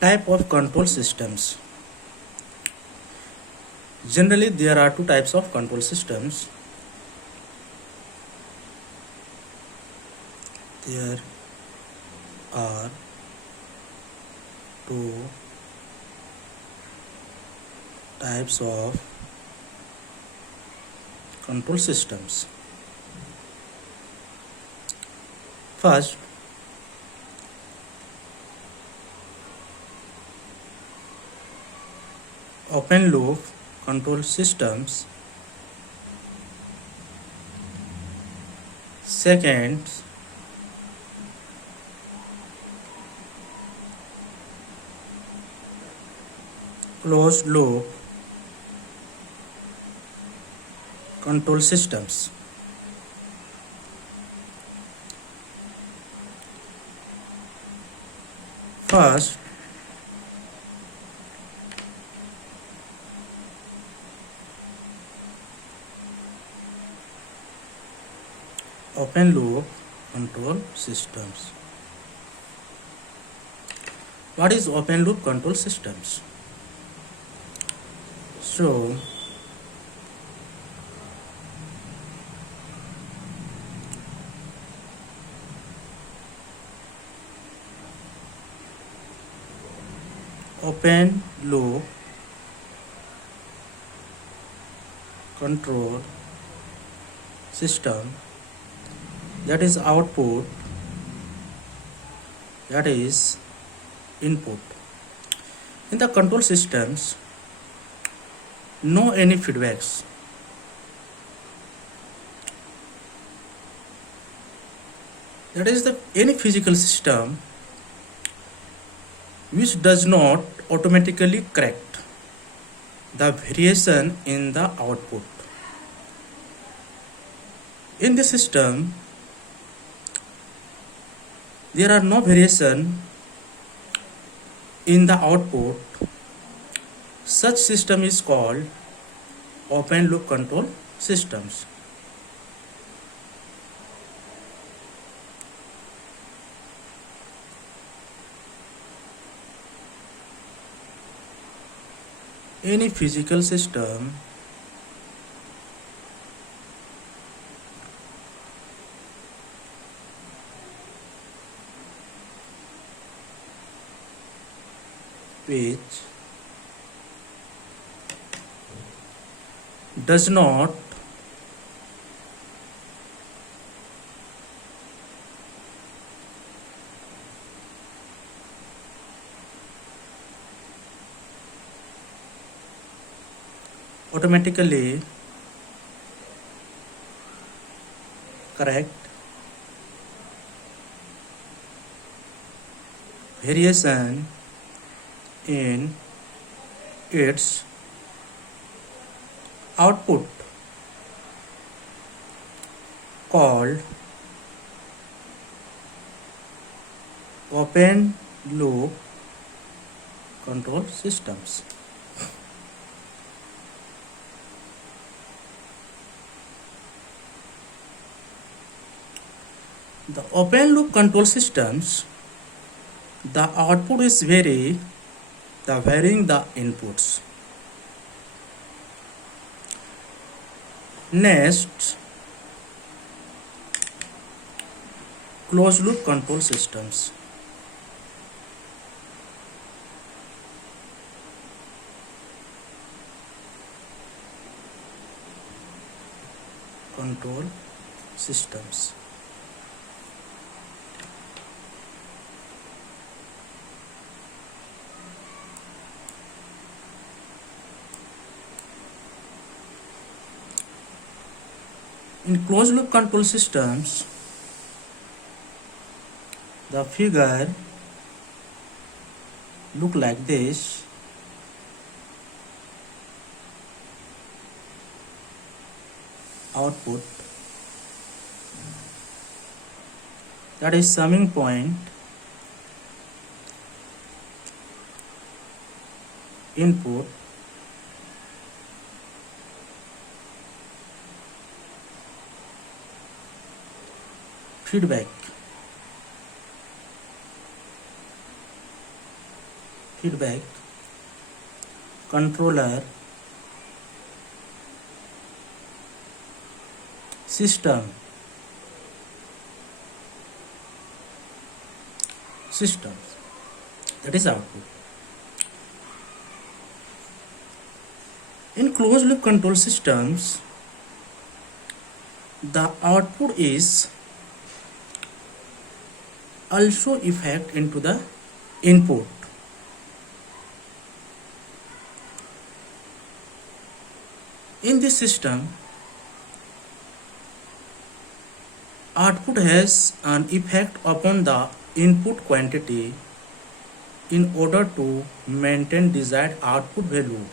Type of control systems. Generally, there are two types of control systems. There are two types of control systems. First, open loop control systems. Second, closed loop control systems. First, open loop control systems. What is open loop control systems? So, open loop control system, that is output, that is input. In the control systems, no any feedbacks. That is any physical system which does not automatically correct the variation in the output. In this system, there are no variation in the output. Such system is called open loop control systems. Any physical system which does not automatically correct variation in its output, called open loop control systems. The open loop control systems, the output is varying the inputs. Next, closed loop control systems. Control systems. In closed loop control systems, the figure look like this. Output, that is summing point, input, feedback. feedback controller system. Systems, that is output. In closed loop control systems, the output is also effect into the input. In this system, output has an effect upon the input quantity in order to maintain desired output value.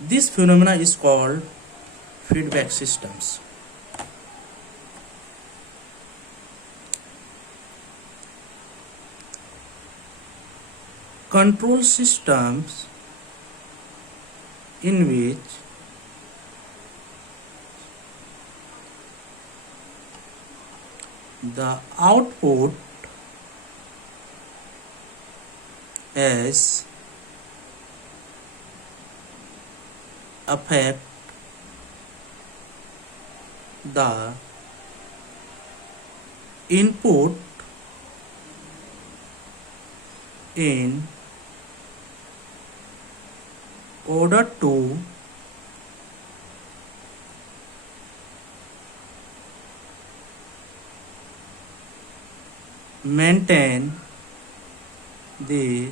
This phenomena is called feedback systems. Control systems in which the output is affect the input in order to maintain the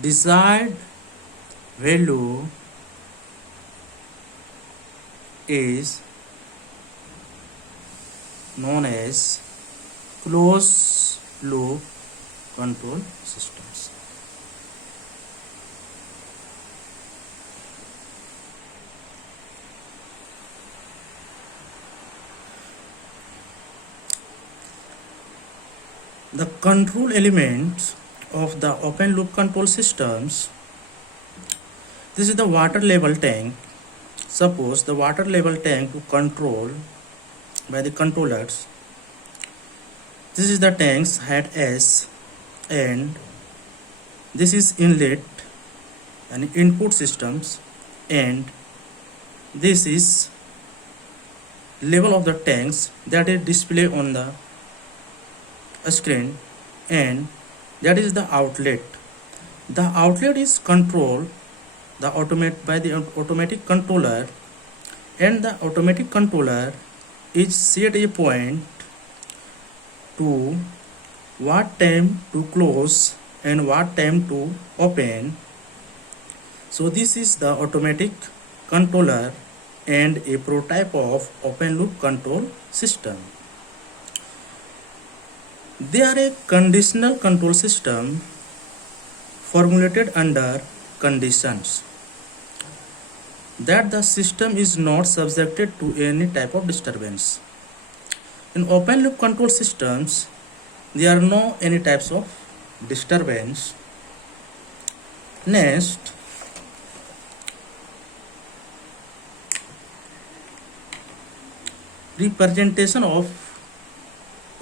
desired value is known as closed loop control systems. The control elements of the open loop control systems. This is the water level tank. Suppose the water level tank to control by the controllers. This is the tank's head S and this is inlet and input systems, and this is level of the tanks that is displayed on the screen, and that is the outlet. The outlet is controlled by the automatic controller, and the automatic controller is set a point to what time to close and what time to open. So this is the automatic controller and a prototype of open loop control system. They are a conditional control system formulated under conditions that the system is not subjected to any type of disturbance. In open loop control systems, there are no any types of disturbance. Next, representation of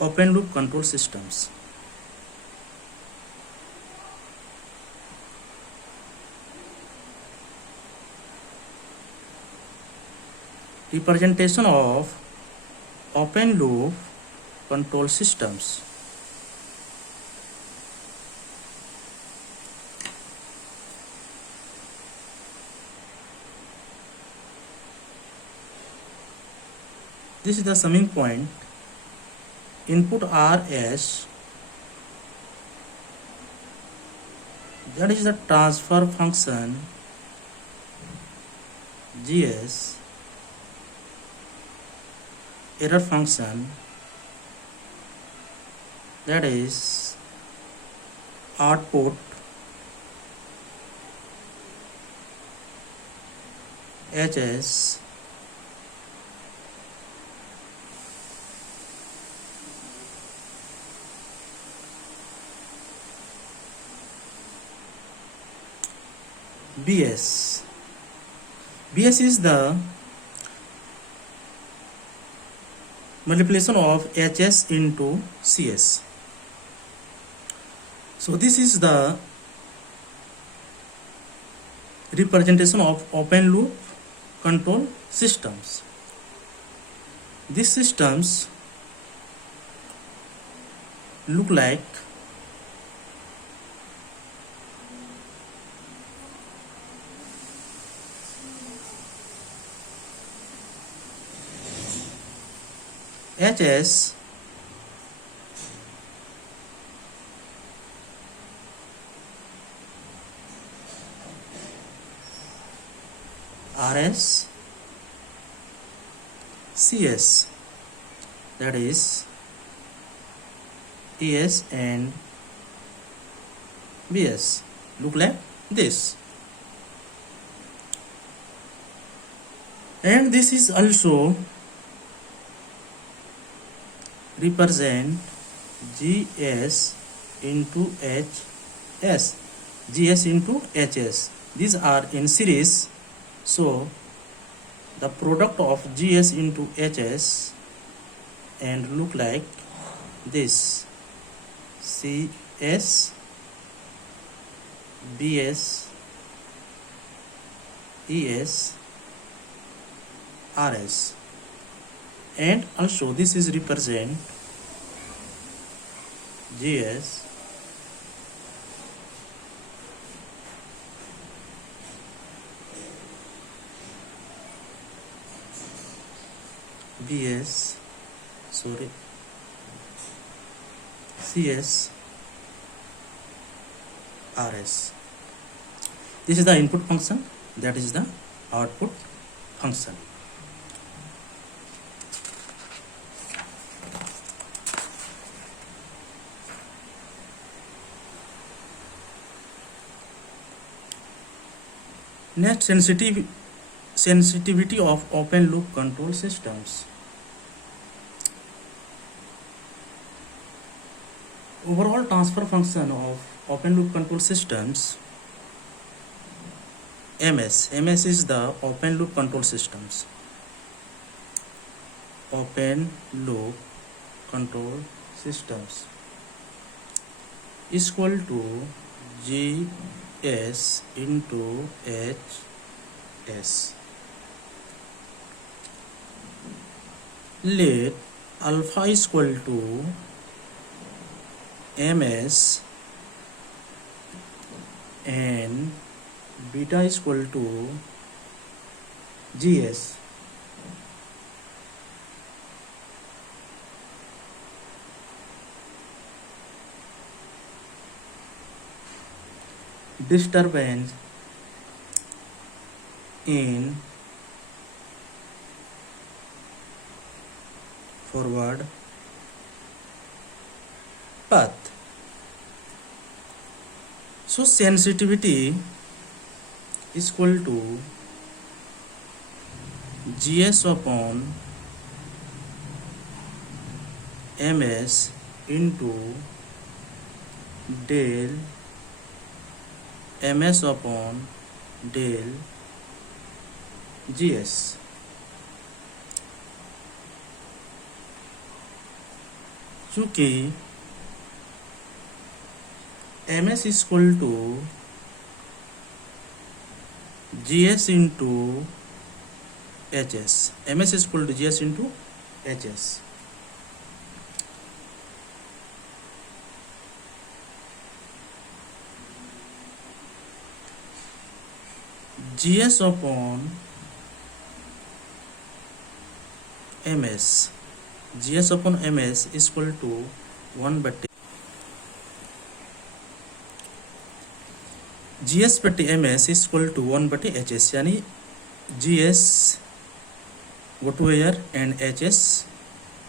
open loop control systems. Representation of open loop control systems. This is the summing point. Input RS, that is the transfer function GS, error function, that is output HS, BS. BS is the multiplication of HS into CS. So this is the representation of open loop control systems. These systems look like HS, RS, CS, that is ES and BS, look like this. And this is also represent GS into HS, GS into HS. These are in series, so the product of GS into HS and look like this: CS, BS, ES, RS. And also this is represent GS, BS, CS, RS. This is the input function, that is the output function. Next, sensitivity of open loop control systems. Overall transfer function of open loop control systems, MS is the open loop control systems. Open loop control systems is equal to GS into HS. Let alpha is equal to MS and beta is equal to GS. Disturbance in forward path. So sensitivity is equal to GS upon MS into del MS upon del GS. चूँकि MS is equal to GS into HS. MS is equal to GS into HS. GS upon MS. GS upon MS is equal to 1 by GS बटे MS is equal to 1 बटे HS, यानी GS go to here and HS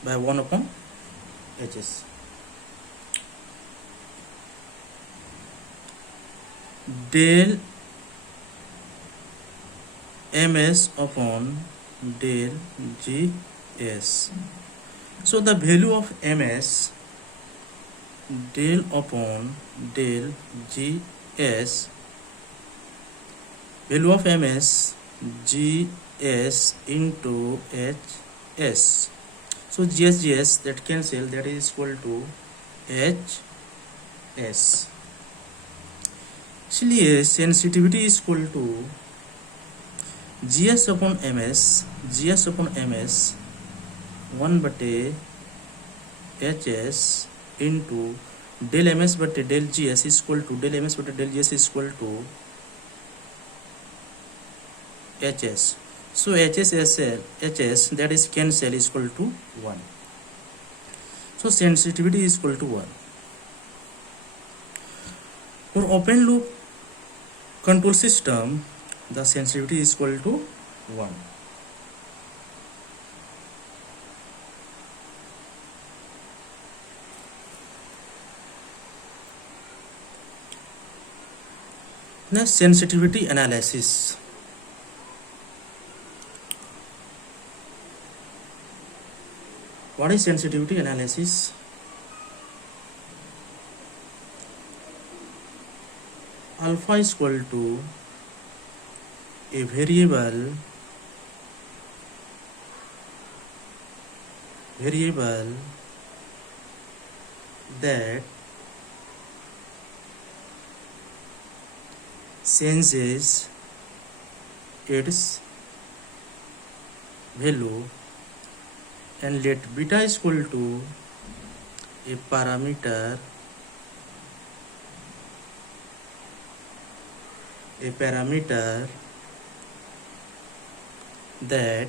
by 1 upon HS. Del MS upon del GS. So the value of MS del upon del GS, value of MS GS into HS. So GS that cancel, that is equal to HS. इसलिए sensitivity is equal to GS upon M S 1/HS into del M S बटे del G S equal to del M S बटे del G S equal to HS. So HS that is cancel is equal to 1. So sensitivity is equal to 1. For open loop control system, the sensitivity is equal to 1. Next, sensitivity analysis. What is sensitivity analysis? Alpha is equal to a variable that changes its value, and let beta is equal to a parameter that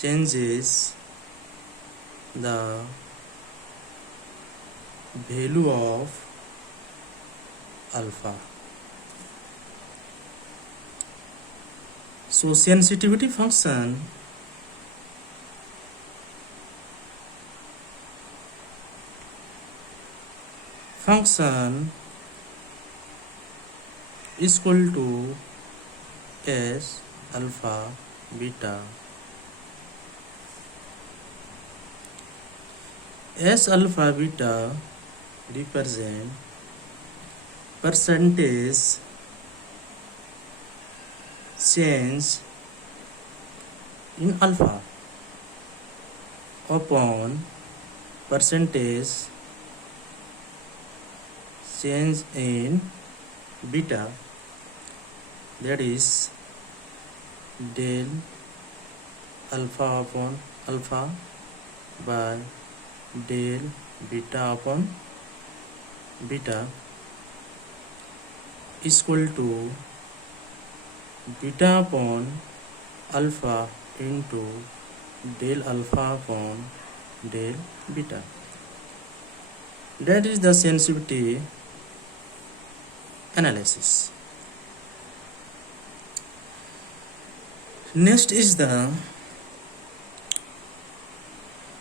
changes the value of alpha. So sensitivity function is equal to S alpha beta. S alpha beta represent percentage change in alpha upon percentage change in beta, that is del alpha upon alpha by del beta upon beta is equal to beta upon alpha into del alpha upon del beta. That is the sensitivity analysis. Next is the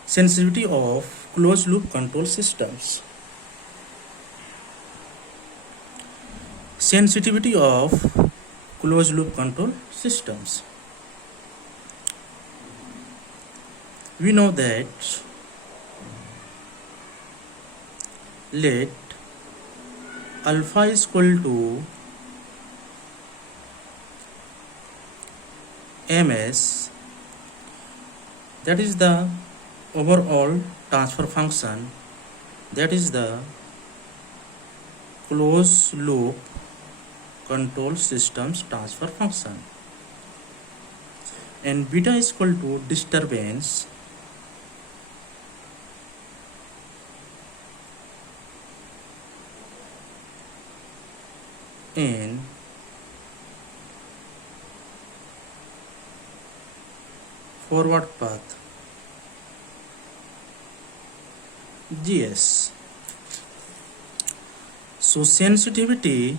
sensitivity of closed loop control systems. Sensitivity of closed loop control systems. We know that let alpha is equal to ms, that is the overall transfer function, that is the closed loop control systems transfer function, and beta is equal to disturbance in forward path GS. So sensitivity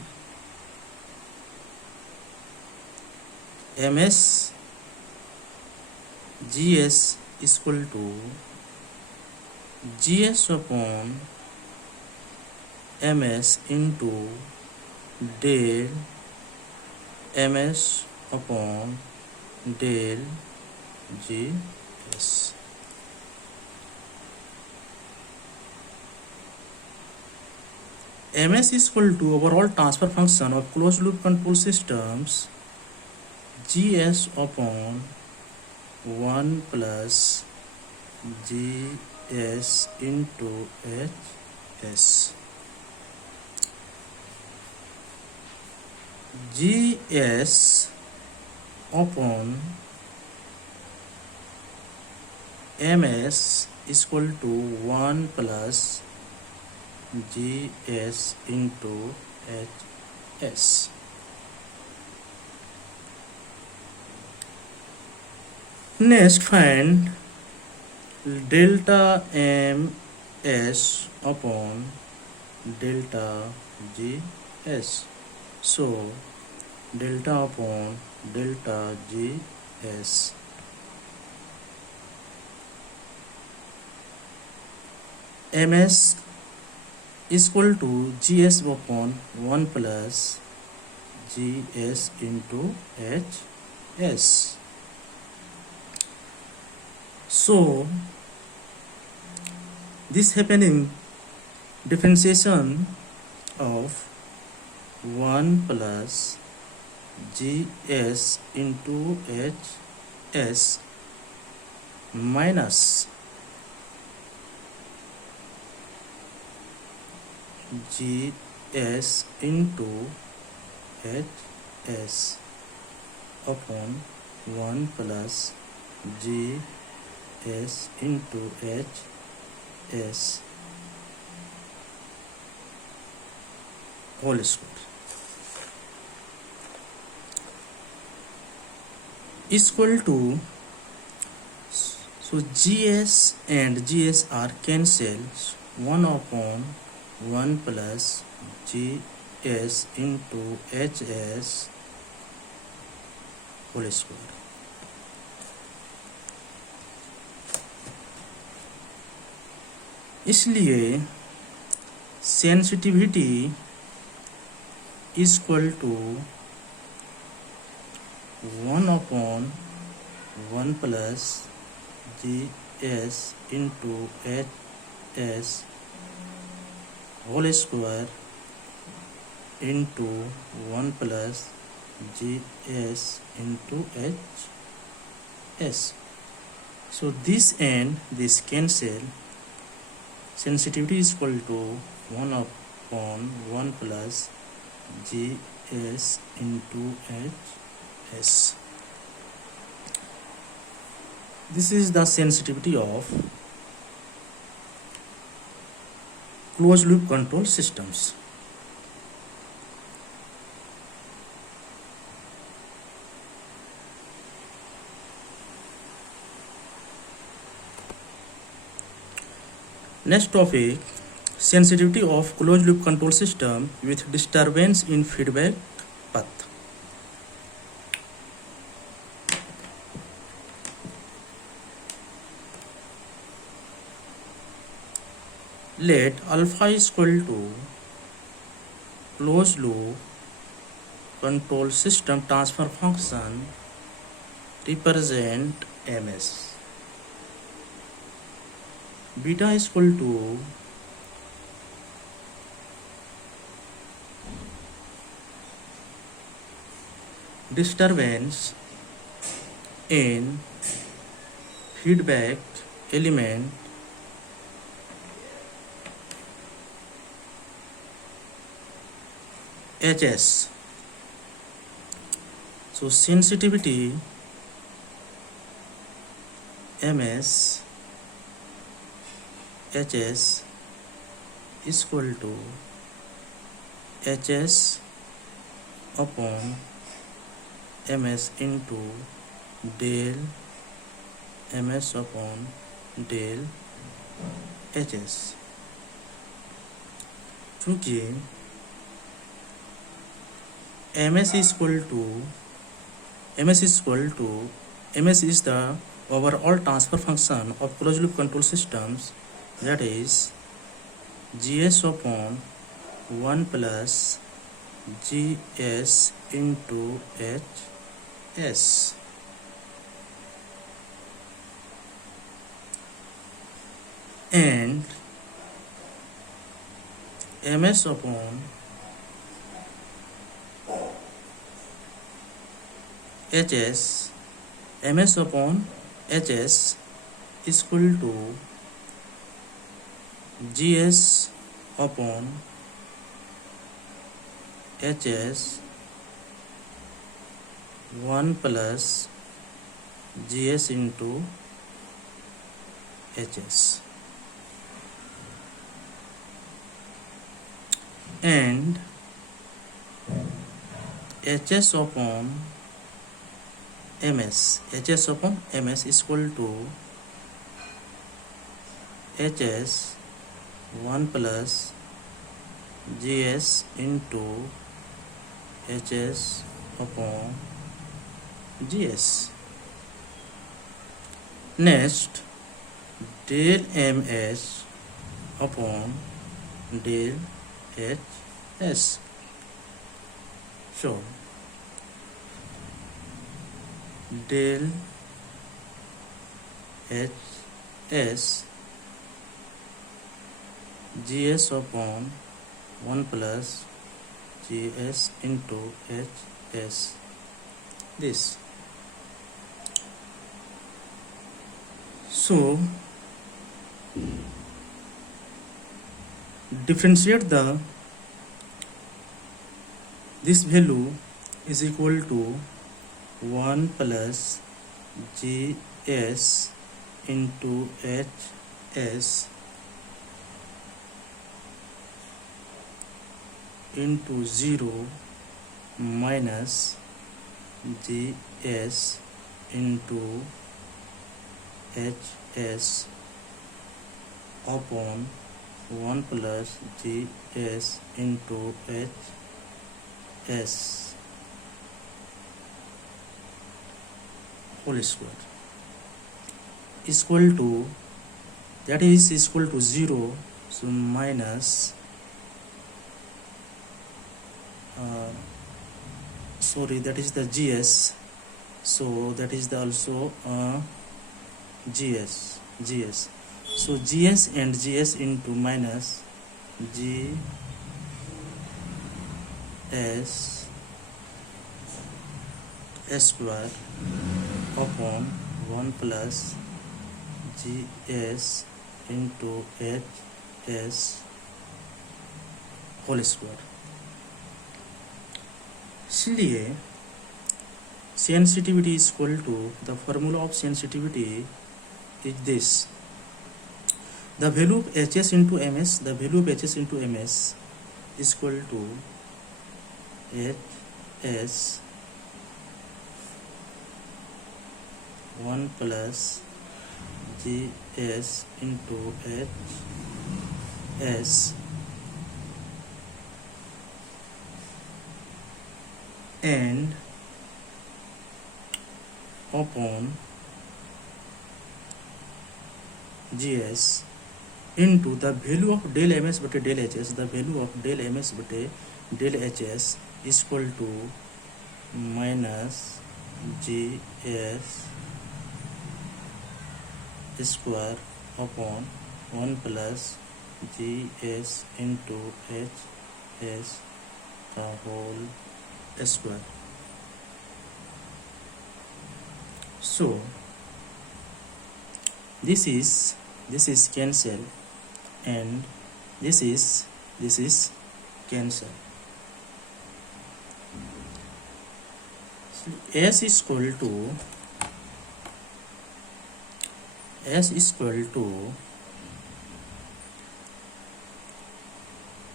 ms GS is equal to GS upon ms into del ms upon del GS. ms is equal to overall transfer function of closed loop control systems GS upon 1 plus GS into HS. GS upon MS is equal to 1 plus GS into HS. Next, find delta MS upon delta GS. So, delta upon delta GS. MS is equal to GS upon 1 plus GS into HS. So, this happening differentiation of 1 plus GS into HS minus GS into HS upon 1 plus GS into HS whole square is equal to, so GS and GS are cancelled, 1 upon 1 plus GS into HS whole square. इसलिए sensitivity is equal to 1 upon 1 plus GS into HS whole square into 1 plus GS into HS. So this and this cancel. Sensitivity is equal to 1 upon 1 plus GS into HS. This is the sensitivity of closed loop control systems. Next topic, sensitivity of closed loop control system with disturbance in feedback path. Let alpha is equal to closed loop control system transfer function represent MS. Beta is equal to disturbance in feedback element HS. So sensitivity MS HS is equal to HS upon MS into del MS upon del HS. चूँकि MS is the overall transfer function of closed loop control systems, that is GS upon 1 plus GS into HS. And MS upon Hs ms upon Hs is equal to Gs upon Hs 1 plus Gs into Hs, and Hs upon ms is equal to Hs 1 plus Gs into Hs upon Gs. Next, del ms upon del Hs. So del Hs Gs upon 1 plus Gs into Hs, this. So differentiate this value is equal to 1 plus Gs into Hs into 0 minus Gs into Hs upon 1 plus Gs into Hs whole square is equal to, that is equal to 0, so minus that is the Gs, so that is the also Gs, so Gs and Gs into minus Gs square upon 1 plus Gs into Hs whole square. इसलिए sensitivity is equal to, the formula of sensitivity is this: the value of Hs into ms, is equal to Hs 1 plus Gs into Hs and upon Gs into the value of del ms बटे del Hs, the value of del ms बटे del Hs is equal to minus Gs square upon 1 plus Gs into Hs the whole square. So this is cancel, and this is cancel. So S is equal to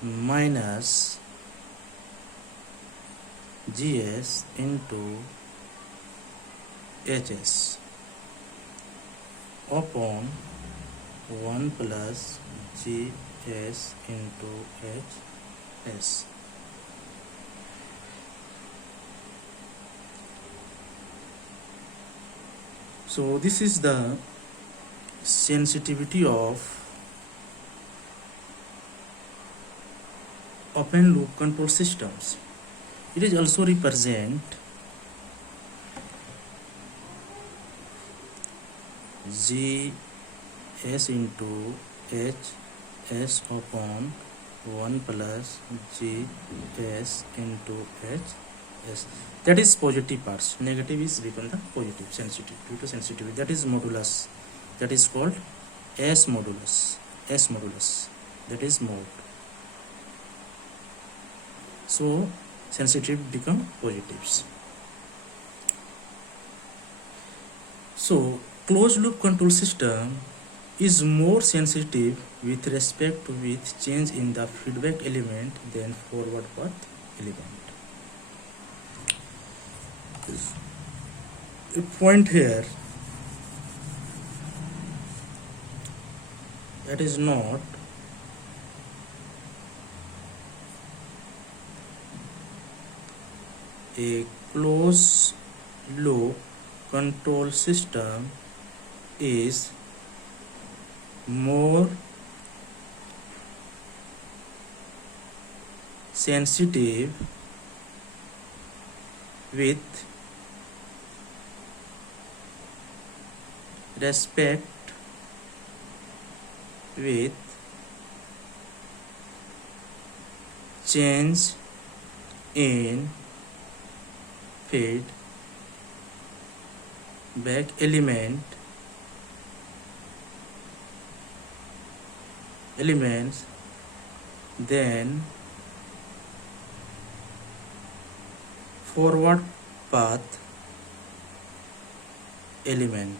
minus Gs into Hs upon 1 plus Gs into Hs. So this is the sensitivity of open loop control systems. It is also represent Gs into Hs upon 1 plus Gs into Yes, that is positive parts. Negative is become the positive sensitive due to sensitivity. That is modulus. That is called S modulus. S modulus. That is mode. So sensitive become positives. So closed loop control system is more sensitive with respect to with change in the feedback element than forward path element. A point here that is not a closed loop control system is more sensitive with respect with change in feedback elements than forward path element.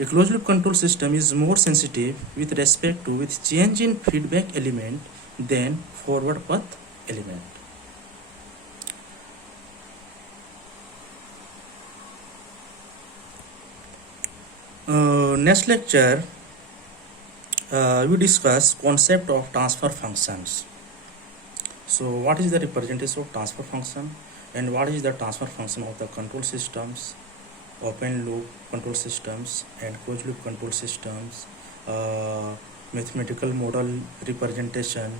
A closed loop control system is more sensitive with respect to with change in feedback element than forward path element. Next lecture we discuss concept of transfer functions. So what is the representation of transfer function and what is the transfer function of the control systems, open loop control systems and closed loop control systems, mathematical model representation,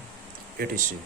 etc.